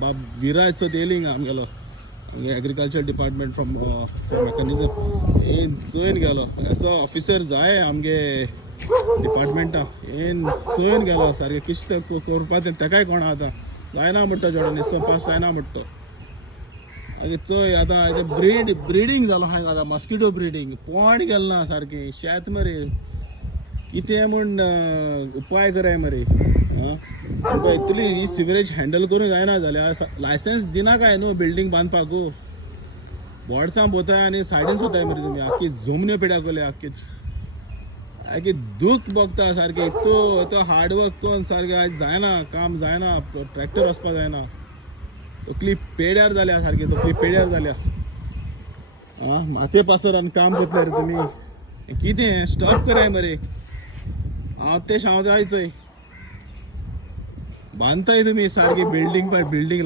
बाब विराजचो येयलींग आमगेलो agriculture department from mechanism येन चोयन गेलो असो ऑफिसर जाय आमगे डिपार्टमेंटा येन चोयन गेलो सारकें कितें करपा तेकाय कोणा आतां जायना म्हणटा जोडो निसो पास जायना म्हणटा आगे चोय आतां ब्रिडींग जालो हांगा आतां मॉस्किटो ब्रिडींग पोंड गेलो ना सारकें शेत मरे कितें म्हूण उपाय कराय मरे तुका इतली ही सिवरेज हँडल करूंक जायना जाल्यार लायसन्स दिना काय न्हू बिल्डींग बांदपाकू बोर्डसां पोताय आनी सायडीन सोताय मरे तुमी आख्खी जमन्यो पिड्याकले आख्खी दूख भोगता सारकें तो हार्डवर्क करून सारकें आयज जायना काम जायना ट्रॅक्टर वचपा जायना तकली पेड्यार जाल्या सारकी तकली पेड्यार जाल्या माथे पासर काम करतले रे तुमी कितें स्टॉप कराय मरे हांव जायचंय बांदताय तुमी सारकी बिल्डींग बाय बिल्डींग